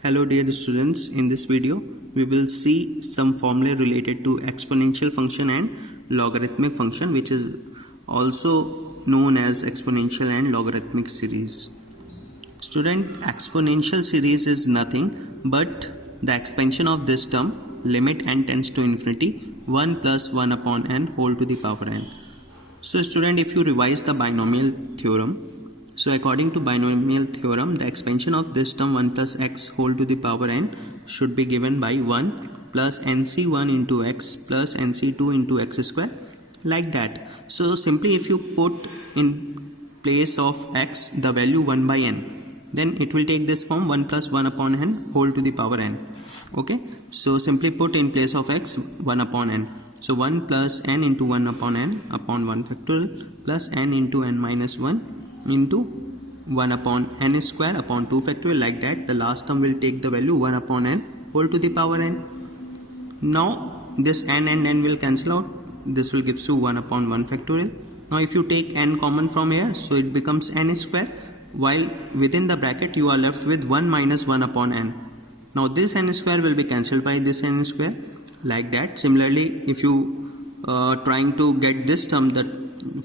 Hello dear students, in this video we will see some formulae related to exponential function and logarithmic function, which is also known as exponential and logarithmic series. Student, exponential series is nothing but the expansion of this term limit n tends to infinity 1 plus 1 upon n whole to the power n. So student, if you revise the binomial theorem, so according to binomial theorem, the expansion of this term 1 plus x whole to the power n should be given by 1 plus nc1 into x plus nc2 into x square, like that. So simply if you put in place of x the value 1 by n, then it will take this form 1 plus 1 upon n whole to the power n. Okay, so simply put in place of x 1 upon n. So 1 plus n into 1 upon n upon 1 factorial plus n into n minus 1 into 1 upon n square upon 2 factorial, like that. The last term will take the value 1 upon n whole to the power n. Now this n and n will cancel out. This will give you 1 upon 1 factorial. Now if you take n common from here, so it becomes n square, while within the bracket you are left with 1 minus 1 upon n. Now this n square will be cancelled by this n square, like that. Similarly, if you trying to get this term, the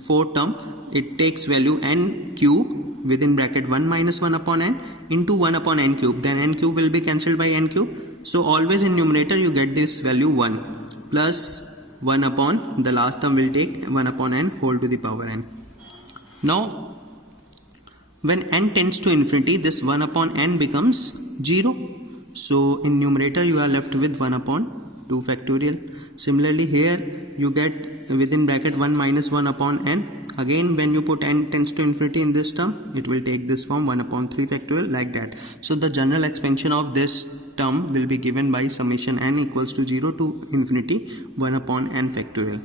fourth term, it takes value n cube within bracket 1 minus 1 upon n into 1 upon n cube, then n cube will be cancelled by n cube. So always in numerator you get this value 1 plus 1 upon the last term will take 1 upon n whole to the power n. Now when n tends to infinity, this 1 upon n becomes 0. So in numerator you are left with 1 upon 2 factorial. Similarly here you get within bracket 1 minus 1 upon n. Again when you put n tends to infinity in this term, it will take this form 1 upon 3 factorial, like that. So the general expansion of this term will be given by summation n equals to 0 to infinity 1 upon n factorial.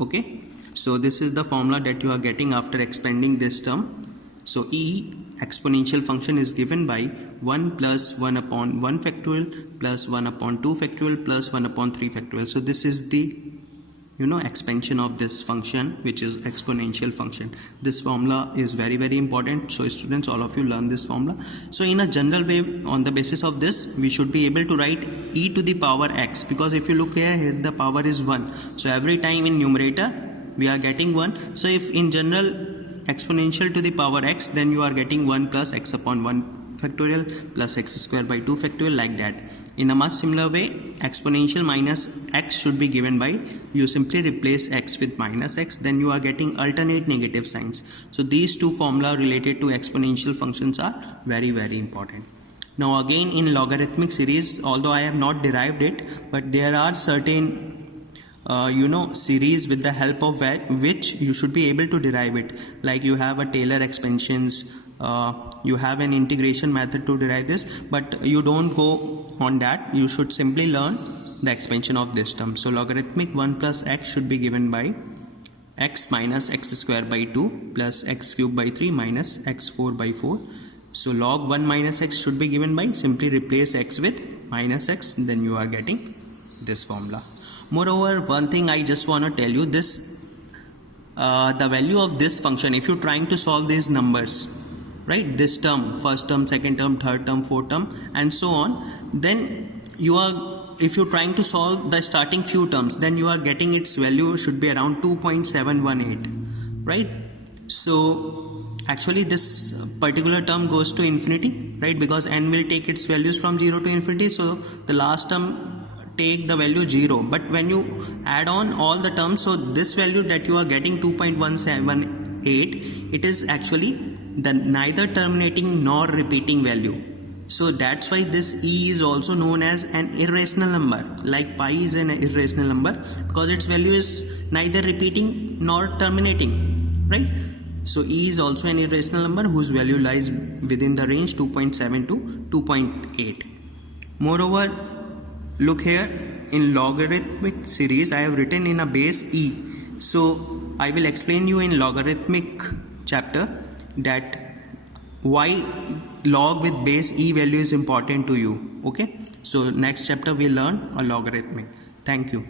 Okay, so this is the formula that you are getting after expanding this term. So e exponential function is given by 1 plus 1 upon 1 factorial plus 1 upon 2 factorial plus 1 upon 3 factorial. So this is the expansion of this function, which is exponential function. This formula is very important. So students, all of you learn this formula. So in a general way, on the basis of this, we should be able to write e to the power x, because if you look here the power is 1. So every time in numerator we are getting 1. So if in general exponential to the power x, then you are getting 1 plus x upon 1 factorial plus x square by 2 factorial, like that. In a much similar way, exponential minus x should be given by, you simply replace x with minus x, then you are getting alternate negative signs. So these two formula related to exponential functions are very important. Now again in logarithmic series, although I have not derived it, but there are certain series with the help of which you should be able to derive it. Like you have a Taylor expansions, you have an integration method to derive this, but you don't go on that. You should simply learn the expansion of this term. So logarithmic 1 plus x should be given by x minus x square by 2 plus x cube by 3 minus x4 by 4. So log 1 minus x should be given by, simply replace x with minus x, then you are getting this formula. Moreover, one thing I just want to tell you, this the value of this function, if you're trying to solve these numbers, right, this term, first term, second term, third term, fourth term, and so on, then you are, if you're trying to solve the starting few terms, then you are getting its value should be around 2.718, right? So actually this particular term goes to infinity, right, because n will take its values from 0 to infinity. So the last term take the value 0, but when you add on all the terms, so this value that you are getting 2.178, it is actually the neither terminating nor repeating value. So that's why this e is also known as an irrational number, like pi is an irrational number, because its value is neither repeating nor terminating, right? So e is also an irrational number whose value lies within the range 2.7 to 2.8. Moreover, look here, in logarithmic series I have written in a base e. So I will explain you in logarithmic chapter that why log with base e value is important to you. Okay, so next chapter we learn a logarithmic. Thank you.